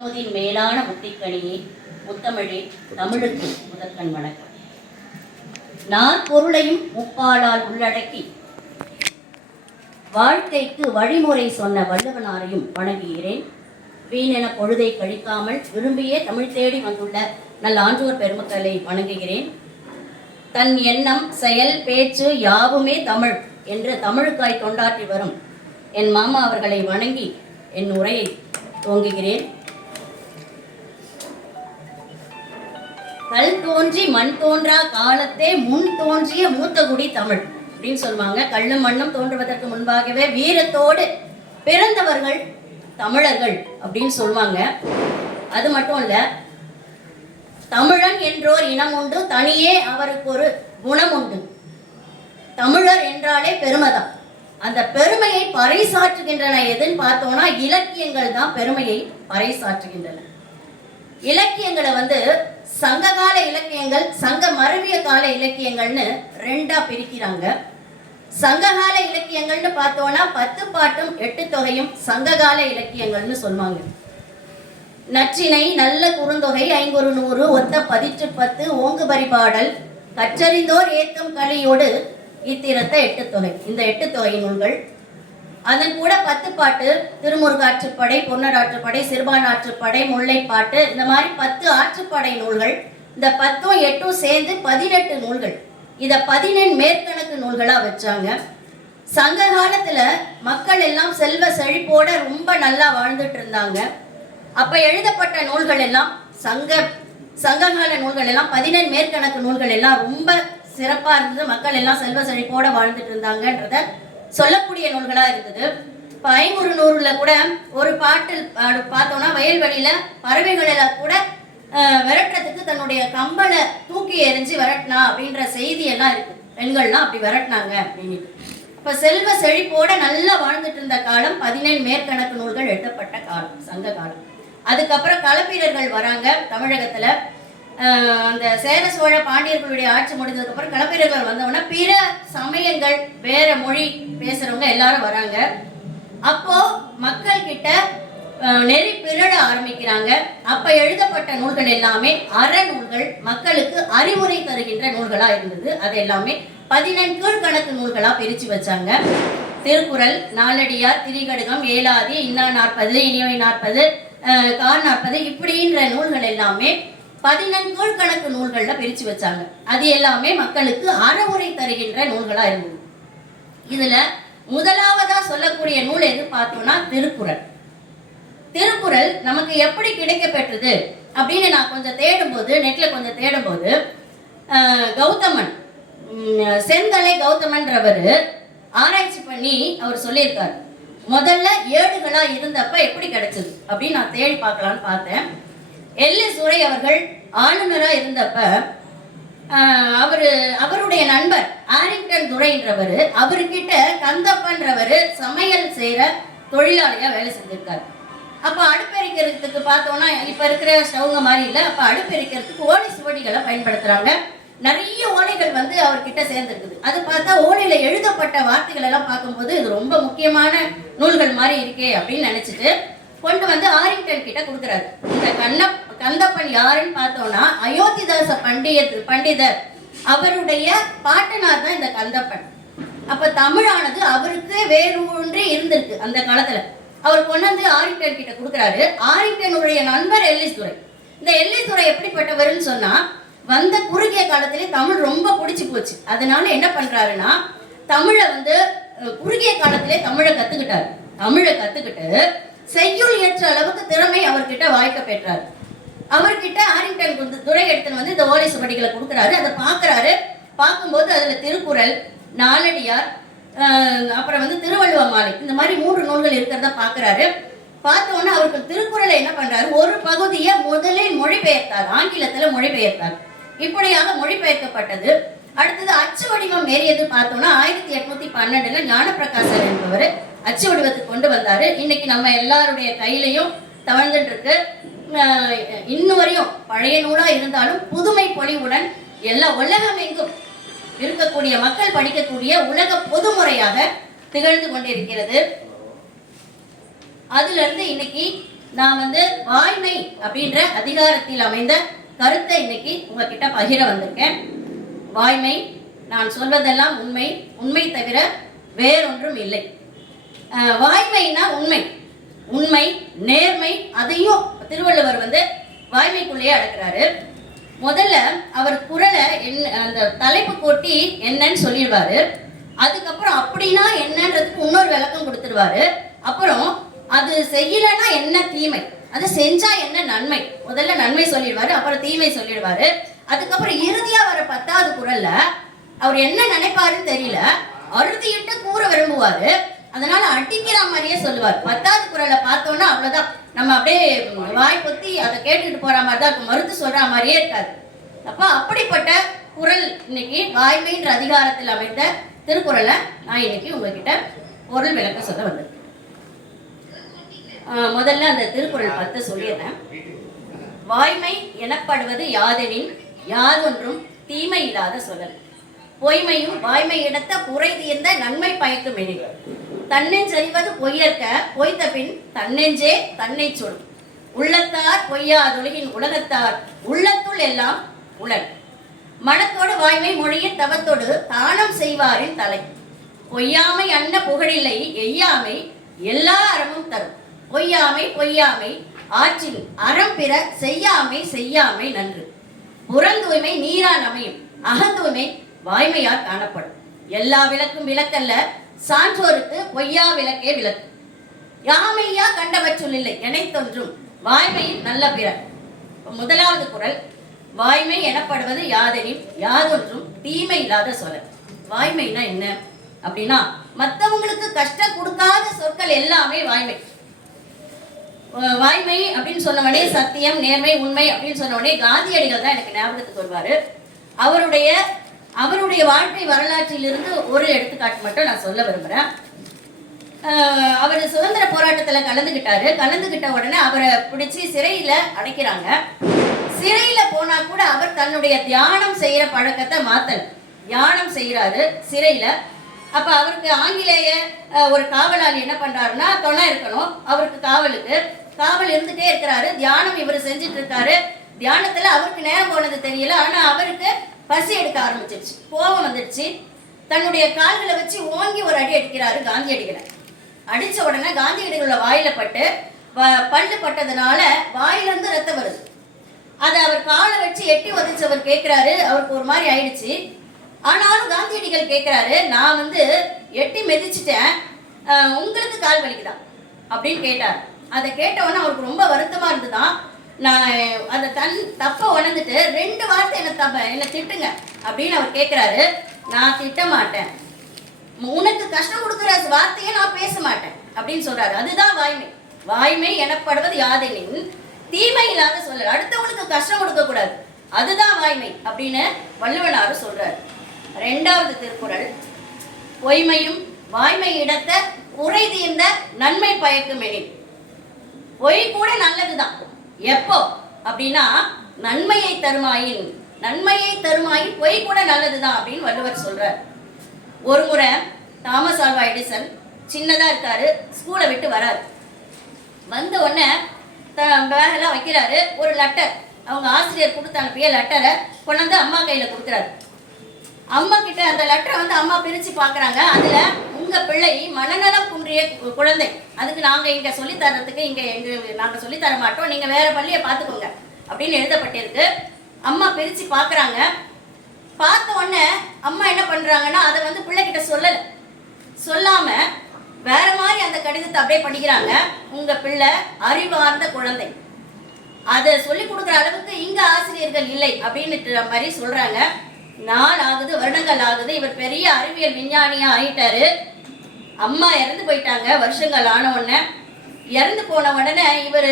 முதின் மேலான முத்திக்கணியே முத்தமிழே தமிழுக்கு முதற்கண் வணக்கம். நான் பொருளையும் முப்பாலால் உள்ளடக்கி வாழ்க்கைக்கு வழிமுறை சொன்ன வள்ளுவனாரையும் வணங்குகிறேன். வீணென பொழுதை கழிக்காமல் விரும்பியே தமிழ் தேடி வந்துள்ள நல்ல ஆன்றோர் பெருமக்களை வணங்குகிறேன். தன் எண்ணம் செயல் பேச்சு யாவுமே தமிழ் என்று தமிழுக்காய் தொண்டாற்றி வரும் என் மாமா அவர்களை வணங்கி என் உரையை துவங்குகிறேன். கல் தோன்றி மண் தோன்றா காலத்தே முன் தோன்றிய மூத்த குடி தமிழ் அப்படின்னு சொல்லுவாங்க. கல்லும் மண்ணும் தோன்றுவதற்கு முன்பாகவே வீரத்தோடு பிறந்தவர்கள் தமிழர்கள் அப்படின்னு சொல்லுவாங்க. அது மட்டும் இல்ல, தமிழன் என்றோர் இனம் உண்டு, தனியே அவருக்கு ஒரு குணம் உண்டு. தமிழர் என்றாலே பெருமைதான். அந்த பெருமையை பறைசாற்றுகின்றன எதுன்னு பார்த்தோம்னா இலக்கியங்கள் தான் பெருமையை பறைசாற்றுகின்றன. இலக்கியங்களை சங்ககால இலக்கியங்கள், சங்க மருவிய கால இலக்கியங்கள்னு ரெண்டா பிரிக்கிறாங்க. சங்ககால இலக்கியங்கள்னு பார்த்தோம்னா 10 பாட்டும் 8 தொகையும் சங்ககால இலக்கியங்கள்னு சொல்லுவாங்க. நற்றினை, நல்ல குறுந்தொகை, ஐங்குறு நூறு, ஒத்த பதிற்று 10, ஓங்கு பரிபாடல், கற்றறிந்தோர் ஏத்தும் கலியோடு இத்திரத்த 8 தொகை. இந்த 8 தொகை நூல்கள். அதன் கூட 10 பாட்டு, திருமுருகாற்றுப்படை, பொன்னராற்றுப்படை, சிறுபான் ஆற்றுப்படை, முல்லைப்பாட்டு, இந்த மாதிரி 10 ஆற்றுப்படை நூல்கள். இந்த 10ம் 8ம் சேர்ந்து 18 நூல்கள். இதை 14 மேற்கணக்கு நூல்களா வச்சாங்க. சங்க காலத்துல மக்கள் எல்லாம் செல்வ செழிப்போட ரொம்ப நல்லா வாழ்ந்துட்டு இருந்தாங்க. அப்ப எழுதப்பட்ட நூல்கள் எல்லாம் சங்ககால நூல்கள் எல்லாம் 14 மேற்கணக்கு நூல்கள் எல்லாம் ரொம்ப சிறப்பா இருந்தது. மக்கள் எல்லாம் செல்வ செழிப்போட வாழ்ந்துட்டு இருந்தாங்கன்றத சொல்லக்கூடிய நூல்களா இருக்குது. இப்போ ஐங்குறு நூறுல கூட ஒரு பாட்டில் பார்த்தோம்னா வயல்வெளியில பறவைகளை கூட விரட்டுறதுக்கு தன்னுடைய கம்பளை தூக்கி எறிஞ்சு விரட்டினா அப்படின்ற செய்தி எல்லாம் இருக்கு. பெண்கள்லாம் அப்படி விரட்டினாங்க அப்படின்னு. இப்ப செல்வ செழிப்போட நல்லா வாழ்ந்துட்டு இருந்த காலம் 14 மேற்கணக்கு நூல்கள் எழுதப்பட்ட காலம், சங்க காலம். அதுக்கப்புறம் களப்பிரர்கள் வராங்க தமிழகத்துல. அந்த சேர சோழ பாண்டியர்களுடைய ஆட்சி முடிந்ததுக்கு அப்புறம் களப்பிரர்கள் வந்தவொன்னா பிற சமயங்கள், வேற மொழி பேசுறவங்க எல்லாரும் வராங்க. அப்போ மக்கள் கிட்ட நெறி பிறட ஆரம்பிக்கிறாங்க. அப்ப எழுதப்பட்ட நூல்கள் எல்லாமே அறநூல்கள், மக்களுக்கு அறிவுரை தருகின்ற நூல்களா இருந்தது. அது எல்லாமே 14 கீழ்கணக்கு நூல்களா பிரிச்சு வச்சாங்க. திருக்குறள், நாலடியார், திரிகடுகம், ஏலாதி, இன்னா 40, இனியவை 40, கார் 40 இப்படின்ற நூல்கள் எல்லாமே 14 கீழ்கணக்கு நூல்கள்ல பிரிச்சு வச்சாங்க. அது எல்லாமே மக்களுக்கு அறவுரை தருகின்ற நூல்களா இருந்தது. இதுல முதலாவதா சொல்லக்கூடிய நூல் எது பார்த்தோம்னா திருக்குறள். திருக்குறள் நமக்கு எப்படி கிடைக்க பெற்றது அப்படின்னு நான் கொஞ்சம் தேடும்போது, நெட்ல கொஞ்சம் தேடும்போது, கௌதமன், செந்தலை கௌதமன்றவர் ஆராய்ச்சி பண்ணி அவர் சொல்லியிருக்காரு. முதல்ல ஏடுகளா இருந்தப்ப எப்படி கிடைச்சது அப்படின்னு நான் தேடி பார்க்கலான்னு பார்த்தேன். எல்எஸ் உரை அவர்கள் ஆளுநரா இருந்தப்ப அவருடைய நண்பர் ஆரிங்டன் துரைன்றவர், அவர்கிட்ட கந்தப்பன்றவர் சமையல் செய்யற தொழிலாளியா வேலை செஞ்சிருக்காரு. அப்ப அடுப்பெரிக்கிறதுக்கு பார்த்தோம்னா இப்ப இருக்கிற ஸ்டவ்ங்க மாதிரி இல்லை. அப்ப அடுப்பெரிக்கிறதுக்கு ஓலை சுவடிகளை பயன்படுத்துறாங்க. நிறைய ஓலைகள் அவர்கிட்ட சேர்ந்துருக்குது. அது பார்த்தா ஓலையில எழுதப்பட்ட வார்த்தைகள் எல்லாம் பார்க்கும்போது இது ரொம்ப முக்கியமான நூல்கள் மாதிரி இருக்கே அப்படின்னு நினைச்சிட்டு கொண்டு ஆரிங்டன் கிட்ட கொடுக்குறாரு. இந்த கந்தப்பன் யாருன்னு பார்த்தோம்னா அயோத்திதாச பண்டிதர் அவருடைய பாட்டனார் தான் இந்த கந்தப்பன். அப்ப தமிழானது அவருக்கு வேரூன்றி இருந்திருக்கு அந்த காலத்துல. அவர் கொண்டு ஆரிங்டன் கிட்ட கொடுக்குறாரு. ஆரிங்டனுடைய நண்பர் எல்லிஸ் துரை. இந்த எல்லிஸ் துரை எப்படிப்பட்டவர்னு சொன்னா, வந்த குறுகிய காலத்திலே தமிழ் ரொம்ப பிடிச்சி போச்சு. அதனால என்ன பண்றாருன்னா, தமிழை குறுகிய காலத்திலே தமிழை கத்துக்கிட்டு செய்யுள் ஏற்ற அளவுக்கு திறமை அவர்கிட்ட வாய்க்க பெற்றார். அவர்கிட்ட ஆரிங்டன் துரை எடுத்துன்னு இந்த ஓலை சுவடிகளை கொடுக்குறாரு. அதை பார்க்குறாரு. பார்க்கும்போது அதுல திருக்குறள், நாலடியார், அப்புறம் திருவள்ளுவ மாலை, இந்த மாதிரி 3 நூல்கள் இருக்கிறத பார்க்குறாரு. பார்த்தோன்னா அவருக்கு திருக்குறளை என்ன பண்றாரு, ஒரு பகுதியை முதலில் மொழிபெயர்த்தார், ஆங்கிலத்துல மொழிபெயர்த்தார். இப்படியாக மொழிபெயர்க்கப்பட்டது. அடுத்தது அச்சு வடிவம் ஏறியது பார்த்தோம்னா 1812 ஞானப்பிரகாசர் என்பவர் அச்சு வடிவத்துக்கு கொண்டு வந்தாரு. இன்னைக்கு நம்ம எல்லாருடைய கையிலையும் தவழ்ந்துட்டு இருக்கு. இன்னும் வரையும் பழைய நூலா இருந்தாலும் புதுமை பொலிவுடன் எல்லா உலகம் எங்கும் இருக்கக்கூடிய மக்கள் படிக்கக்கூடிய உலக பொதுமுறையாக திகழ்ந்து கொண்டிருக்கிறது. அதுல இருந்து இன்னைக்கு நான் வந்து வாய்மை அப்படின்ற அதிகாரத்தில் அமைந்த கருத்தை இன்னைக்கு உங்ககிட்ட பகிர வந்திருக்கேன். வாய்மை, நான் சொல்வதெல்லாம் உண்மை, உண்மை தவிர வேறொன்றும் இல்லை. வாய்மைனா உண்மை, உண்மை நேர்மை, அதையும் திருவள்ளுவர் வந்து வாய்மைக்குள்ளேயே அடக்குறாரு. முதல்ல அவர் குறளை அந்த தலைப்பு கொட்டி என்னன்னு சொல்லிடுவாரு. அதுக்கப்புறம் அப்படின்னா என்னன்றதுக்கு இன்னொரு விளக்கம் கொடுத்துருவாரு. அப்புறம் அது செய்யலைன்னா என்ன தீமை, அது செஞ்சா என்ன நன்மை, முதல்ல நன்மை சொல்லிடுவாரு, அப்புறம் தீமை சொல்லிடுவாரு. அதுக்கப்புறம் இறுதியா வர 10வது குறள்ல அவர் என்ன நினைப்பாருன்னு தெரியல, அறுதியிட்டு கூற விரும்புவாரு. அதனால அடிக்கிற மாதிரியே சொல்லுவார். 10வது குறளை பார்த்தோன்னா அவ்வளவுதான், நம்ம அப்படியே வாய் பொத்தி அதை கேட்டுக்கிட்டு போற மாதிரி தான் இருக்கும், மறுத்து சொல்ற மாதிரியே இருக்காது. அப்ப அப்படிப்பட்ட குறள் இன்னைக்கு வாய்மைன்ற அதிகாரத்தில் அமைந்த திருக்குறளை நான் இன்னைக்கு உங்ககிட்ட பொருள் விளக்க சொல்ல வந்திருக்கேன். முதல்ல அந்த திருக்குறள் 10 சொல்லிடுறேன். வாய்மை எனப்படுவது யாதெனின் யாதொன்றும் தீமை இல்லாத சொல்லல், பொய்மையும் வாய்மை இடத்த புரை தீர்ந்த நன்மை பயக்கும் எனில் தன்னெஞ்சறிவது பொய்யற்க பொய்த்த பின் தன்னெஞ்சே தன்னை சொல் உள்ளத்தார் பொய்யாதொழுகின் உலகத்தார் உள்ளத்துள் எல்லாம் உலர். மனத்தோடு வாய்மை மொழியின் தவத்தோடு தானம் செய்வாரின் தலை பொய்யாமை அன்ன புகழில்லை எய்யாமை எல்லா அறமும் தரும் பொய்யாமை பொய்யாமை ஆற்றின் அறம் பிற செய்யாமை செய்யாமை நன்று புறந்தூய்மை நீரான் அமையும் அகந்தூய்மை வாய்மையால் காணப்படும். எல்லா விளக்கும் விளக்கல்ல சான்றோருக்கு பொய்யா விளக்கே விளக்கு யாமையா கண்டவற்றுள் இல்லை எனைத்தொன்றும் வாய்மையின் நல்ல பிற. முதலாவது குறள், வாய்மை எனப்படுவது யாதெனின் யாதொன்றும் தீமை இல்லாத சொல்ல. வாய்மைனா என்ன அப்படின்னா மற்றவங்களுக்கு கஷ்டம் கொடுக்காத சொற்கள் எல்லாமே வாய்மை. வாய்மை அப்படின்னு சொன்னவனே சத்தியம் நேர்மை உண்மை அப்படின்னு சொன்னவனே காந்தியடிகள் தான் எனக்கு ஞாபகத்துக்கு வருவாரு. அவருடைய வாழ்க்கை வரலாற்றிலிருந்து ஒரு எடுத்துக்காட்டு மட்டும் நான் சொல்ல விரும்புகிறேன். அவர் சுதந்திர போராட்டத்தில் கலந்துக்கிட்ட உடனே அவரை பிடிச்சி சிறையில் அடைக்கிறாங்க. சிறையில் போனால் கூட அவர் தன்னுடைய தியானம் செய்கிற பழக்கத்தை மாற்றல, தியானம் செய்கிறாரு சிறையில். அப்போ அவருக்கு ஆங்கிலேய ஒரு காவலாளி என்ன பண்ணுறாருன்னா, துணை இருக்கணும் அவருக்கு, காவல் இருந்துகிட்டே இருக்கிறாரு. தியானம் இவர் செஞ்சுட்டு இருக்காரு. தியானத்தில் அவருக்கு நேரம் போனது தெரியல. ஆனால் அவருக்கு பசி எடுக்க ஆரம்பிச்சிருச்சு, கோபம் வந்துடுச்சு. தன்னுடைய கால்களை வச்சு ஓங்கி ஒரு அடி அடிக்கிறாரு காந்தியடிகளை. அடித்த உடனே காந்தியடிகளோட வாயில பட்டு பல்லு பட்டதுனால வாயிலிருந்து ரத்தம் வருது. அதை அவர் காலை வச்சு எட்டி உதைச்சவர் கேட்குறாரு, அவருக்கு ஒரு மாதிரி ஆயிடுச்சு. ஆனாலும் காந்தியடிகள் கேட்குறாரு, நான் வந்து எட்டி மிதிச்சிட்டேன், உங்களுக்கு கால் வலிக்குதான் அப்படின்னு கேட்டார். அதை கேட்டவொன்னே அவருக்கு ரொம்ப வருத்தமாக இருந்துதான். நான் அதை தப்பை உணர்ந்துட்டு 2 வார்த்தை என்னை திட்டுங்க அப்படின்னு அவர் கேட்குறாரு. நான் திட்ட மாட்டேன், உனக்கு கஷ்டம் கொடுக்குற வார்த்தையை நான் பேச மாட்டேன் அப்படின்னு சொல்றாரு. அதுதான் வாய்மை. வாய்மை எனப்படுவது யாதெனின் தீமை இல்லாத சொல்ல, அடுத்தவங்களுக்கு கஷ்டம் கொடுக்க கூடாது, அதுதான் வாய்மை அப்படின்னு வள்ளுவனாரு சொல்றாரு. 2வது திருக்குறள், பொய்மையும் வாய்மை இடத்த உரை தீர்ந்த நன்மை பயக்கும் எனில். பொய் கூட நல்லதுதான், எப்போ அப்படின்னா நன்மையை தருமாயின் பொய் கூட நல்லதுதான் அப்படின்னு வள்ளுவர் சொல்றார். ஒரு முறை தாமஸ் ஆல்வா எடிசன் சின்னதா இருக்காரு, ஸ்கூலை விட்டு வராரு. வந்த உடனே பேகெல்லாம் வைக்கிறாரு. ஒரு லெட்டர், அவங்க ஆசிரியர் கொடுத்து அனுப்பிய லெட்டரை கொண்டாந்து அம்மா கையில கொடுக்குறாரு. அம்மா கிட்ட அந்த லெட்டரை வந்து அம்மா பிரிச்சு பாக்குறாங்க. அதுல உங்க பிள்ளை மனநலம் குன்றிய குழந்தை, அதுக்கு நாங்க இங்க சொல்லித்தரத்துக்கு நாங்க சொல்லித்தர மாட்டோம், நீங்க வேற பள்ளியை பார்த்துக்கோங்க அப்படின்னு எழுதப்பட்டிருக்கு. அம்மா பிரிச்சு பாக்குறாங்க. பார்த்த உடனே அம்மா என்ன பண்றாங்கன்னா, அதை வந்து பிள்ளைகிட்ட சொல்லாம வேற மாதிரி அந்த கடிதத்தை அப்படியே படிக்கிறாங்க. உங்க பிள்ளை அறிவார்ந்த குழந்தை, அதை சொல்லி கொடுக்குற அளவுக்கு இங்க ஆசிரியர்கள் இல்லை அப்படின்னு மாதிரி சொல்றாங்க. நாள் ஆகுது, வருடங்கள் ஆகுது, இவர் பெரிய அறிவியல் விஞ்ஞானியா ஆயிட்டாரு. அம்மா இறந்து போயிட்டாங்க. வருஷங்கள் ஆன உடனே, இறந்து போன உடனே இவர்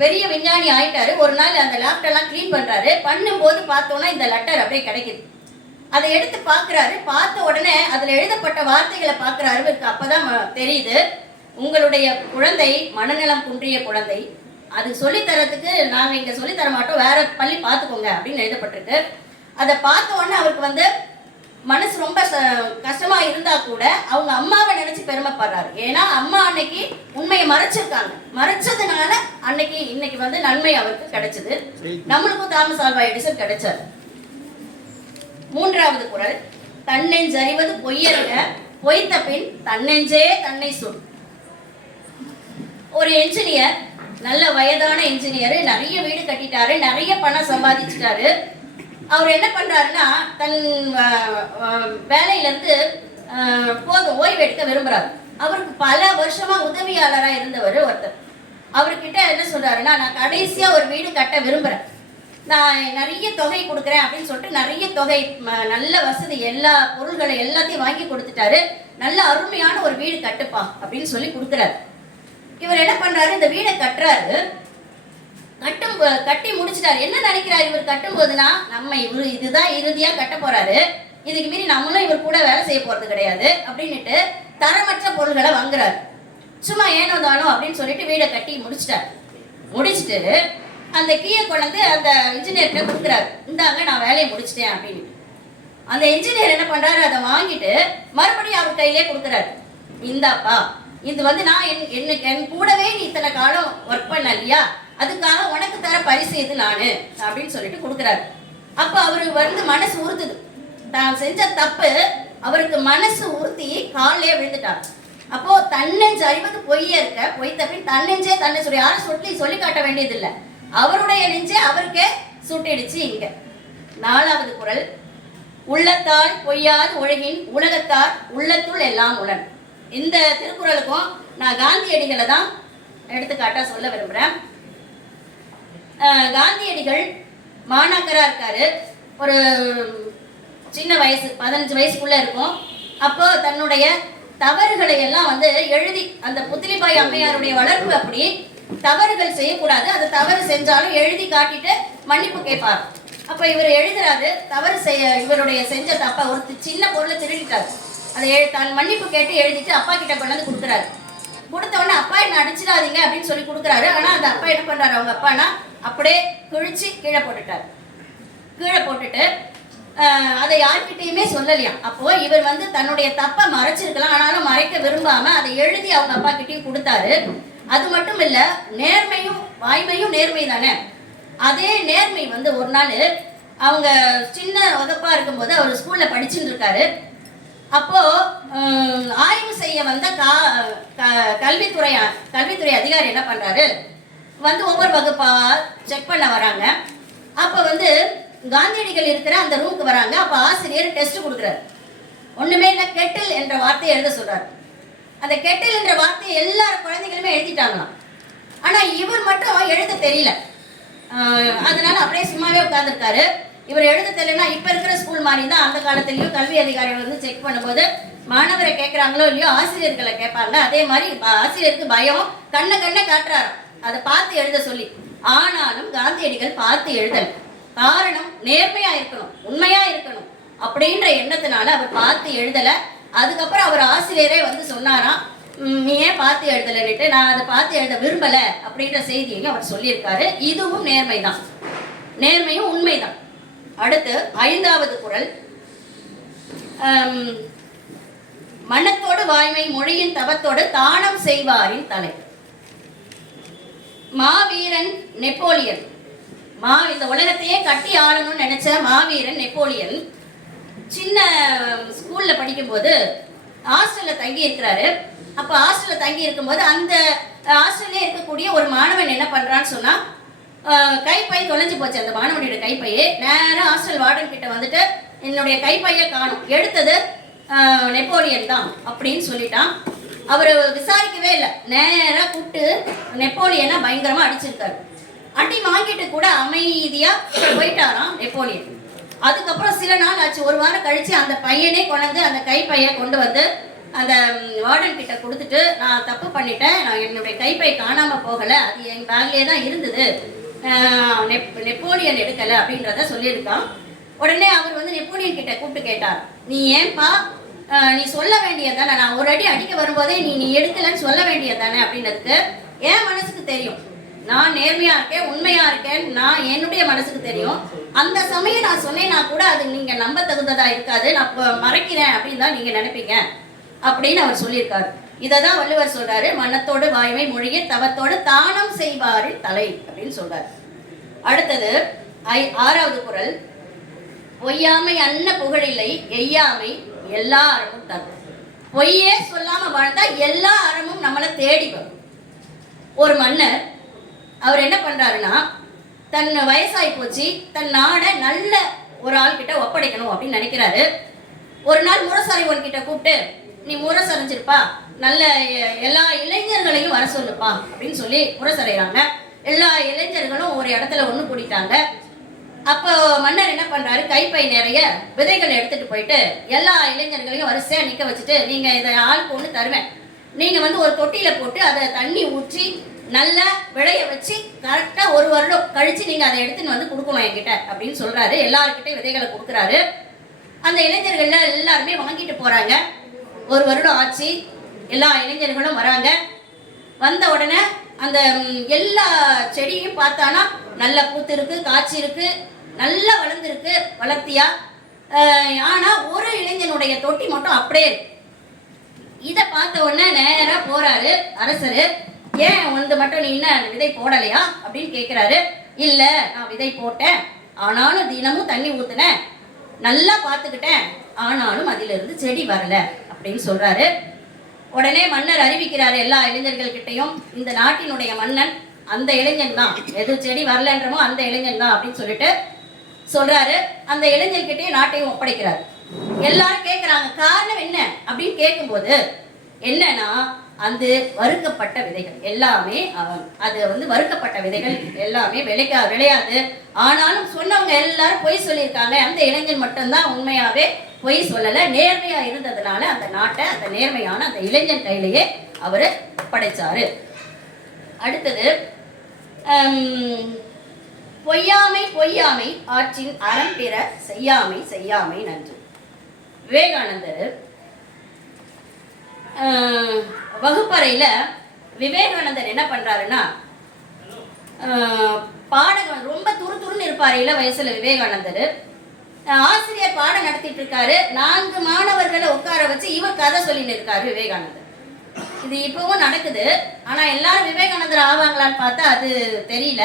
பெரிய விஞ்ஞானி ஆயிட்டாரு. ஒரு நாள் அந்த லேப்டாப்லாம் கிளீன் பண்றாரு. பண்ணும்போது பார்த்தோன்னா இந்த லெட்டர் அப்படியே கிடைக்குது. அதை எடுத்து பார்க்குறாரு. பார்த்த உடனே அதில் எழுதப்பட்ட வார்த்தைகளை பார்க்குறாரு. இவருக்கு அப்போதான் தெரியுது, உங்களுடைய குழந்தை மனநலம் குன்றிய குழந்தை, அது சொல்லித்தரத்துக்கு நாங்கள் இங்கே சொல்லித்தர மாட்டோம், வேற பள்ளி பார்த்துக்கோங்க அப்படின்னு எழுதப்பட்டிருக்கு. அதை பார்த்த உடனே அவருக்கு வந்து மனசு ரொம்ப கஷ்டமா இருந்தா கூட அவங்க அம்மாவை நினைச்சு பெருமைப்படுறாரு. ஏன்னா அம்மா அன்னைக்கு உண்மையை மறைச்சிருக்காங்க. மறைச்சதுனால அன்னைக்கு இன்னைக்கு வந்து நன்மை அவருக்கு கிடைச்சது. நம்மளுக்கும் தாமஸ் ஆல்வா எடிசன் கிடைச்சாரு. மூன்றாவது குறள், தன்னெஞ்சறிவது பொய்யல்ல, பொய்த்த பின் தன்னெஞ்சே தன்னை சொல். ஒரு என்ஜினியர், நல்ல வயதான என்ஜினியர், நிறைய வீடு கட்டிட்டாரு, நிறைய பணம் சம்பாதிச்சிட்டாரு. அவர் என்ன பண்றாருன்னா, தன் வேலையிலேருந்து போதும் ஓய்வு எடுக்க விரும்புறாரு. அவருக்கு பல வருஷமா உதவியாளராக இருந்தவர் ஒருத்தர். அவர்கிட்ட என்ன சொல்றாருன்னா, நான் கடைசியா ஒரு வீடு கட்ட விரும்புறேன், நான் நிறைய தொகை கொடுக்குறேன் அப்படின்னு சொல்லிட்டு நிறைய தொகை, நல்ல வசதி, எல்லா பொருள்களை எல்லாத்தையும் வாங்கி கொடுத்துட்டாரு. நல்ல அருமையான ஒரு வீடு கட்டுப்பா அப்படின்னு சொல்லி கொடுக்குறாரு. இவர் என்ன பண்றாரு, இந்த வீடை கட்டுறாரு. கட்டி முடிச்சிட்டாரு. என்ன நினைக்கிறாரு இவர் கட்டும் போதுனா, நம்ம இவரு இதுதான் இறுதியா கட்ட போறாரு, இதுக்கு மீறி நம்மளும் இவர் கூட வேலை செய்ய போறது கிடையாது அப்படின்னுட்டு தரமற்ற பொருள்களை வாங்குறாரு. சும்மா ஏனோ தானோ அப்படின்னு சொல்லிட்டு வீடை கட்டி முடிச்சுட்டு அந்த கீயை கொண்டு அந்த இன்ஜினியர்கிட்ட கொடுக்குறாரு. இந்தாங்க நான் வேலையை முடிச்சிட்டேன் அப்படின்னு. அந்த இன்ஜினியர் என்ன பண்றாரு, அதை வாங்கிட்டு மறுபடியும் அவர் கையிலே கொடுக்குறாரு. இந்தாப்பா, இது வந்து நான் என் கூடவே நீ இத்தனை காலம் ஒர்க் பண்ண இல்லையா, அதுக்காக உனக்கு தர பரிசு இது நானு அப்படின்னு சொல்லிட்டு கொடுக்குறாரு. அப்போ அவருக்கு வந்து மனசு உறுத்துது. தான் செஞ்ச தப்பு அவருக்கு மனசு உறுத்தி காலிலே விழுந்துட்டார். அப்போ தன்னெஞ்சு அறிவது பொய்ய இருக்க, பொய் தப்பின் தன்னெஞ்சே தன்னை சொல்லி யாரும் சொல்லி காட்ட வேண்டியது இல்லை, அவருடைய நெஞ்சே அவருக்கே சுட்டிடுச்சு. இங்க 4வது குறள், உள்ளத்தால் பொய்யாது ஒழுகின் உலகத்தார் உள்ளத்துள் எல்லாம் உளன். இந்த திருக்குறளுக்கும் நான் காந்தியடிகளை தான் எடுத்துக்காட்டா சொல்ல விரும்புகிறேன். காந்தியடிகள் மாணாக்கரா இருக்காரு. ஒரு சின்ன வயசு 15 வயசுக்குள்ள இருக்கும். அப்போ தன்னுடைய தவறுகளை எல்லாம் வந்து எழுதி, அந்த புத்திலிபாய் அம்மையாருடைய வளர்ப்பு அப்படி தவறுகள் செய்யக்கூடாது, அது தவறு செஞ்சாலும் எழுதி காட்டிட்டு மன்னிப்பு கேட்பார். அப்ப இவர் எழுதுறாரு, தவறு இவருடைய செஞ்ச தப்ப ஒரு சின்ன பொருளை திருடிட்டாரு. அதை தான் மன்னிப்பு கேட்டு எழுதிட்டு அப்பா கிட்ட கொண்டு வந்து கொடுக்குறாரு. கொடுத்த உடனே அப்பா என்ன அடிச்சிடாதீங்க அப்படின்னு சொல்லி கொடுக்குறாரு. ஆனா அந்த அப்பா என்ன பண்றாரு, அவங்க அப்பானா அப்படியே கிழிச்சு கீழே போட்டுட்டு அதை யார்கிட்டையுமே சொல்லலையாம். அப்போ இவர் வந்து தன்னுடைய தப்பை மறைச்சிருக்கலாம், ஆனாலும் மறைக்க விரும்பாம அதை எழுதி அவங்க அப்பா கிட்டையும் கொடுத்தாரு. அது மட்டும் இல்ல, நேர்மையும் வாய்மையும் நேர்மை தானே. அதே நேர்மை வந்து ஒரு நாள் அவங்க சின்ன வகுப்பா இருக்கும்போது அவர் ஸ்கூல்ல படிச்சுட்டு இருக்காரு. அப்போ ஆய்வு செய்ய வந்த கல்வித்துறை அதிகாரி என்ன பண்றாரு, வந்து ஒவ்வொரு வகுப்பா செக் பண்ண வராங்க. அப்போ வந்து காந்தியடிகள் இருக்கிற அந்த ரூமுக்கு வராங்க. அப்போ ஆசிரியர் டெஸ்ட் கொடுக்குறாரு. ஒண்ணுமே இல்லை, கெட்டில் என்ற வார்த்தையை எழுத சொல்றாரு. அந்த கெட்டில் என்ற வார்த்தையை எல்லா குழந்தைகளுமே எழுதிட்டாங்களாம். ஆனா இவர் மட்டும் எழுத தெரியல. அதனால அப்படியே சும்மாவே உட்கார்ந்துருக்காரு. இவர் எழுத தெரியலன்னா இப்ப இருக்கிற ஸ்கூல் மாதிரி தான் அந்த காலத்திலயும் கல்வி அதிகாரிகள் வந்து செக் பண்ணும்போது மாணவரை கேட்கறாங்களோ இல்லையோ ஆசிரியர்களை கேட்பாங்க. அதே மாதிரி ஆசிரியருக்கு பயம், கண்ணை காட்டுறாரு அதை பார்த்து எழுத சொல்லி. ஆனாலும் காந்தியடிகள் பார்த்து எழுதல். காரணம், நேர்மையா இருக்கணும், உண்மையா இருக்கணும் அப்படின்ற எண்ணத்தினால அவர் பார்த்து எழுதல. அதுக்கப்புறம் அவர் ஆசிரியரே வந்து சொன்னாராம், நீ ஏன் பார்த்து எழுதலன்னுட்டு, நான் அதை பார்த்து எழுத விரும்பல அப்படின்ற செய்தியையும் அவர் சொல்லியிருக்காரு. இதுவும் நேர்மைதான், நேர்மையும் உண்மைதான். அடுத்து 5வது குறள், மனத்தோடு வாய்மை மொழியின் தவத்தோடு தானம் செய்வாரின் தலை. மாவீரன் நெப்போலியன், இந்த உலகத்தையே கட்டி ஆளணும்னு நினைச்ச மாவீரன் நெப்போலியன் சின்ன ஸ்கூல்ல படிக்கும்போது ஹாஸ்டல்ல தங்கி இருக்கிறாரு. அப்ப ஹாஸ்டல்ல தங்கி இருக்கும்போது அந்த ஹாஸ்டல்லே இருக்கக்கூடிய ஒரு மாணவன் என்ன பண்றான்னு சொன்னா, கைப்பை தொலைஞ்சு போச்சு. அந்த மாணவனுடைய கைப்பையே நேரம் ஹாஸ்டல் வார்டன் கிட்ட வந்துட்டு, என்னுடைய கைப்பையை காணும், எடுத்தது நெப்போலியன் தான் அப்படின்னு சொல்லிட்டான். அவர் விசாரிக்கவே இல்லை, நேராக கூப்பிட்டு நெப்போலியனை பயங்கரமா அடிச்சிருக்காரு. அடி வாங்கிட்டு கூட அமைதியா போயிட்டாராம் நெப்போலியன். அதுக்கப்புறம் சில நாள் ஆச்சு, ஒரு வாரம் கழிச்சு அந்த பையனே கொண்டு அந்த கைப்பையை கொண்டு வந்து அந்த வார்டன் கிட்ட கொடுத்துட்டு, நான் தப்பு பண்ணிட்டேன், நான் என்னுடைய கைப்பை காணாம போகல, அது என் பேக்லேயே தான் இருந்தது, நெப்போலியன் எடுக்கலை அப்படின்றத சொல்லியிருக்கான். உடனே அவர் வந்து நெப்போலியன் கிட்ட கூப்பிட்டு கேட்டார், நீ ஏன்பா, நீ சொல்ல வேண்டியதானே, நான் ஒரு அடி அடிக்க வரும்போதே நீ எடுக்கலன்னு சொல்ல வேண்டியதானே அப்படின்றதுக்கு, என் மனசுக்கு தெரியும் நான் நேர்மையா இருக்கேன், உண்மையா இருக்கேன், நான் என்னுடைய மனசுக்கு தெரியும். அந்த சமயம் நான் சொன்னேன்னா கூட அது நீங்க நம்ப தகுந்ததா இருக்காது, நான் மறைக்கிறேன் அப்படின்னு தான் நீங்க நினைப்பீங்க அப்படின்னு அவர் சொல்லியிருக்காரு. இதை தான் வள்ளுவர் சொல்றாரு, மனத்தோடு வாய்மை மொழியை தவத்தோடு தானம் செய்வாரில் தலை அப்படின்னு சொல்றாரு. அடுத்தது 6வது குறள், பொய்யாமை அன்ன புகழில்லை எய்யாமை எல்லா அறமும் தரும். பொய்யே சொல்லாம வாழ்ந்தா எல்லா அறமும் நம்மளை தேடி வரும். ஒரு மன்னர் அவர் என்ன பண்றாருன்னா, தன் வயசாகி போச்சு, தன் நாடை நல்ல ஒரு ஆள் கிட்ட ஒப்படைக்கணும் அப்படின்னு நினைக்கிறாரு. ஒரு நாள் முரசறை ஒன்கிட்ட கூப்பிட்டு, நீ முரசறைஞ்சிருப்பா, நல்ல எல்லா இளைஞர்களையும் வர சொல்லுப்பா அப்படின்னு சொல்லி முரசறைகிறாங்க. எல்லா இளைஞர்களும் ஒரு இடத்துல ஒன்று கூட்டிட்டாங்க. அப்போ மன்னர் என்ன பண்றாரு, கைப்பை நிறைய விதைகள் எடுத்துட்டு போயிட்டு எல்லா இளைஞர்களையும் வரிசையா நிக்க வச்சுட்டு, நீங்க இதை ஆளுக்கு ஒன்று தருவேன், நீங்க ஒரு தொட்டியில போட்டு அதை தண்ணி ஊற்றி நல்லா விளைய வச்சு கரெக்டா ஒரு வருடம் கழிச்சு நீங்க அதை எடுத்துன்னு கொடுக்கணும் என்கிட்ட அப்படின்னு சொல்றாரு. எல்லாருக்கிட்டையும் விதைகளை கொடுக்குறாரு. அந்த இளைஞர்கள்ல எல்லாருமே வாங்கிட்டு போறாங்க. ஒரு வருடம் ஆச்சு, எல்லா இளைஞர்களும் வராங்க. வந்த உடனே அந்த எல்லா செடியும் பார்த்தானா நல்ல பூத்து இருக்கு, காய்ச்சி இருக்கு, நல்லா வளர்ந்துருக்கு வளர்த்தியா. ஆனா ஒரு இளைஞனுடைய தொட்டி மட்டும் அப்படியே இருக்கு. இதை பார்த்த உடனே நேரா போறாரு அரசரு. ஏன் மட்டும் நீ என்ன விதை போடலையா அப்படின்னு கேட்கிறாரு. இல்ல, நான் விதை போட்டேன், ஆனாலும் தினமும் தண்ணி ஊத்துனேன், நல்லா பார்த்துக்கிட்டேன், ஆனாலும் அதிலிருந்து செடி வரல அப்படின்னு சொல்றாரு. உடனே மன்னர் அறிவிக்கிறாரு எல்லா இளைஞர்கள் கிட்டையும், இந்த நாட்டினுடைய மன்னன் அந்த இளைஞன் தான், எது செடி வரலன்றமோ அந்த இளைஞன் தான் அப்படின்னு சொல்லிட்டு சொல்றாரு. அந்த இளைஞர்கிட்டயே நாட்டையும் ஒப்படைக்கிறாரு. எல்லாரும் கேட்கிறாங்க, காரணம் என்ன அப்படின்னு கேட்கும்போது என்னன்னா, அந்த வறுக்கப்பட்ட விதைகள் எல்லாமே அது வறுக்கப்பட்ட விதைகள் எல்லாமே விளையாது. ஆனாலும் சொன்னவங்க எல்லாரும் பொய் சொல்லியிருக்காங்க, அந்த இளைஞன் மட்டும்தான் உண்மையாவே பொய் சொல்லலை, நேர்மையா இருந்ததுனால அந்த நாட்டை அந்த நேர்மையான அந்த இளைஞன் கையிலேயே அவரு படைச்சாரு. அடுத்தது, பொய்யாமை பொய்யாமை ஆற்றின் அறம் பிற செய்யாமை செய்யாமை நன்று. விவேகானந்தர் வகுப்பறையில விவேகானந்தர் என்ன பண்றாருன்னா, பாடகம் ரொம்ப துருதுருன்னு இருப்பாரு இள வயசுல விவேகானந்தர். ஆசிரியர் பாடம் நடத்திட்டு இருக்காரு, 4 மாணவர்களை உட்கார வச்சு இவர் கதை சொல்லிட்டு இருக்காரு விவேகானந்தர். இது இப்பவும் நடக்குது. ஆனா எல்லாரும் விவேகானந்தர் ஆவாங்களான்னு பார்த்தா அது தெரியல.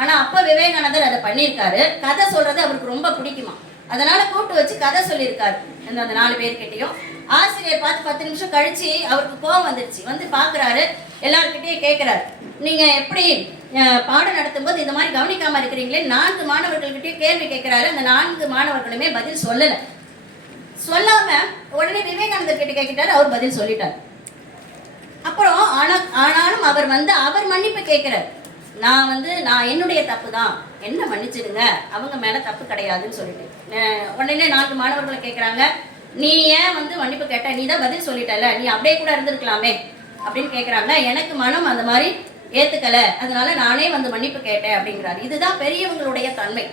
ஆனா அப்ப விவேகானந்தர் அதை பண்ணியிருக்காரு. கதை சொல்றது அவருக்கு ரொம்ப பிடிக்குமா, அதனால கூப்பிட்டு வச்சு கதை சொல்லியிருக்காரு அந்த 4 பேர்கிட்டையும். ஆசிரியர் பார்த்து 10 நிமிஷம் கழிச்சு அவருக்கு கோபம் வந்துருச்சு. பாக்குறாரு, எல்லாருக்கிட்டையும் கேட்கிறாரு, நீங்க எப்படி பாடம் நடத்தும் போது இந்த மாதிரி கவனிக்காம இருக்கிறீங்களே. 4 மாணவர்கள்கிட்டயும் கேள்வி கேட்கிறாரு. அந்த 4 மாணவர்களுமே பதில் சொல்லல. சொல்லாம உடனே விவேகானந்தர் கிட்ட கேட்கிட்டாரு, அவர் பதில் சொல்லிட்டார். அப்புறம் ஆனாலும் அவர் அவர் மன்னிப்பு கேட்கிறார். நான் என்னுடைய தப்பு தான், என்ன மன்னிச்சிடுங்க, அவங்க மேல தப்பு கிடையாதுன்னு சொல்லிட்டு. உடனே 4 மாணவர்களை கேட்கிறாங்க, நீ ஏன் மன்னிப்பு கேட்ட, நீ தான் பதில் சொல்லிட்டல, நீ அப்படியே கூட இருந்திருக்கலாமே அப்படின்னு கேட்குறாங்க. எனக்கு மனம் அந்த மாதிரி ஏத்துக்கல, அதனால நானே மன்னிப்பு கேட்டேன் அப்படிங்கிறாரு. இதுதான் பெரியவங்களுடைய தன்மை.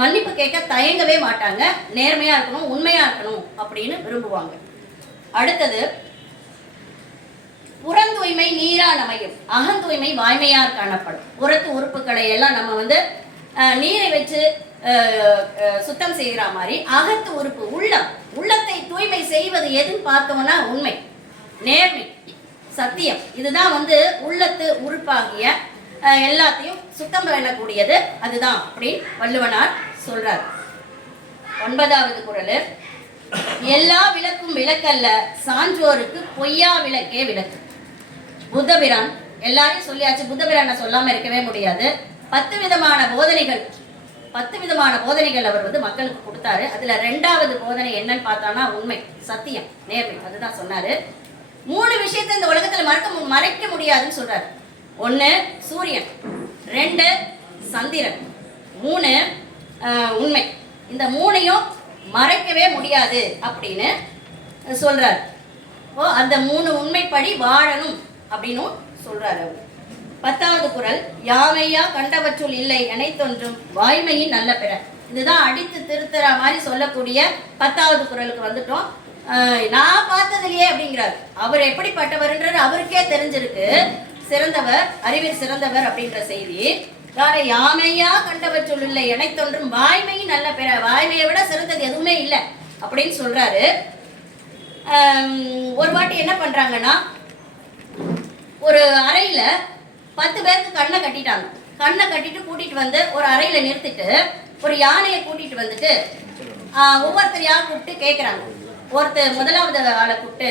மன்னிப்பு கேட்க தயங்கவே மாட்டாங்க, நேர்மையா இருக்கணும், உண்மையா இருக்கணும் அப்படின்னு விரும்புவாங்க. அடுத்தது, புறந்தூய்மை நீரால் அமையும், அகந்தூய்மை வாய்மையார் காணப்படும். புறத்து உறுப்புகளை எல்லாம் நம்ம நீரை வச்சு சுத்தம் செய்கிற மாதிரி அகத்து உறுப்பு உள்ளத்தை தூய்மை செய்வது எதுன்னு பார்த்தோம்னா உண்மை, நேர்மை, சத்தியம். இதுதான் உள்ளத்து உறுப்பாகிய எல்லாத்தையும் சுத்தம் பண்ணக்கூடியது, அதுதான் அப்படின்னு வள்ளுவனார் சொல்றார். 9வது குறள், எல்லா விளக்கும் விளக்கல்ல, சான்றோருக்கு பொய்யா விளக்கே விளக்கு. புத்தபிரான் எல்லாரையும் சொல்லியாச்சு, புத்தபிரானை சொல்லாம இருக்கவே முடியாது. 10 விதமான போதனைகள் அவர் மக்களுக்கு கொடுத்தாரு. அதுல 2வது போதனை என்னன்னு பார்த்தானா உண்மை, சத்தியம், நேர்மை, அதுதான் சொன்னாரு. 3 விஷயத்தை இந்த உலகத்துல மறைக்க முடியாதுன்னு சொல்றாரு. 1 சூரியன், 2 சந்திரன், 3 உண்மை. இந்த 3ஐயும் மறைக்கவே முடியாது அப்படின்னு சொல்றாரு. அந்த 3 உண்மைப்படி வாழணும் அப்படின்னு சொல்றாரு. 10வது குறள், யாமையா கண்டவற்றுள் இல்லை அனைத்தொன்றும் வாய்மையின் நல்ல பிற. இதுதான் அடித்து திருத்துற மாதிரி சொல்லக்கூடிய 10வது குறளுக்கு வந்துட்டோம். நான் பார்த்ததுலயே அப்படிங்கிறார். அவர் எப்படிப்பட்டவர்ன்றது அவருக்கே தெரிஞ்சிருக்கு. சிறந்தவர், அறிவில் சிறந்தவர் அப்படின்ற செய்தி. யாமையா கண்டவர் சொல்லில்லை எனைத்தொன்றும் வாய்மை நல்ல பிற, வாய்மையை விட சிறந்தது எதுவுமே இல்லை அப்படின்னு சொல்றாரு. ஒரு வாட்டி என்ன பண்றாங்கன்னா, ஒரு அறையில 10 பேருக்கு கண்ணை கட்டிட்டாங்க. கண்ணை கட்டிட்டு கூட்டிட்டு வந்து ஒரு அறையில நிறுத்திட்டு ஒரு யானையை கூட்டிட்டு வந்துட்டு ஒவ்வொருத்தரையா கூப்பிட்டு கேட்குறாங்க. முதலாவது ஆளை கூப்பிட்டு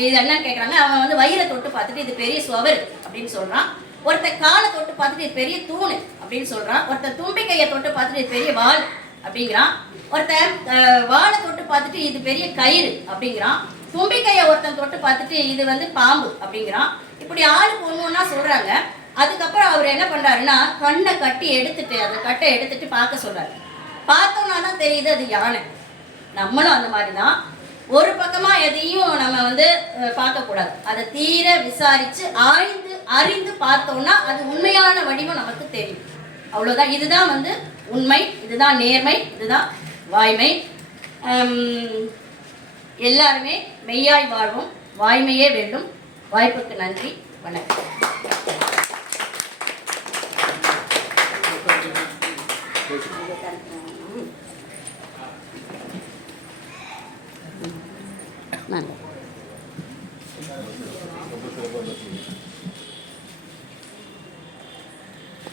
இது என்னன்னு கேட்குறாங்க. அவன் வந்து வயிறை தொட்டு பார்த்துட்டு இது பெரிய சுவர் அப்படின்னு சொல்றான். ஒருத்தர் காலை தொட்டு பார்த்துட்டு இது பெரிய தூணு அப்படின்னு சொல்றான். ஒருத்தர் தும்பிக்கையை தொட்டு பார்த்துட்டு இது பெரிய வால் அப்படிங்கிறான். ஒருத்தன் வாழை தொட்டு பார்த்துட்டு இது பெரிய கயிறு அப்படிங்கிறான். தும்பிக்கையை ஒருத்தன் தொட்டு பார்த்துட்டு இது வந்து பாம்பு அப்படிங்கிறான். இப்படி ஆளுக்கு ஒன்று ஒன்றா சொல்றாங்க. அதுக்கப்புறம் அவர் என்ன பண்றாருன்னா, கண்ணை கட்டி எடுத்துட்டு அந்த கட்டை எடுத்துட்டு பார்க்க சொல்றாரு. பார்த்தோம்னா தான் தெரியுது அது யானை. நம்மளும் அந்த மாதிரி தான். ஒரு பக்கமா எதையும் நம்ம வந்து பார்க்கக்கூடாது. அதை தீர விசாரிச்சு ஆய்ந்து அறிந்து பார்த்தோம்னா அது உண்மையான வடிவம் நமக்கு தெரியும். அவ்வளோதான். இதுதான் வந்து உண்மை, இதுதான் நேர்மை, இதுதான் வாய்மை. எல்லாருமே மெய்யாய் வாழ்வோம், வாய்மையே வேண்டும். வாய்ப்புக்கு நன்றி, வணக்கம். நன்றி.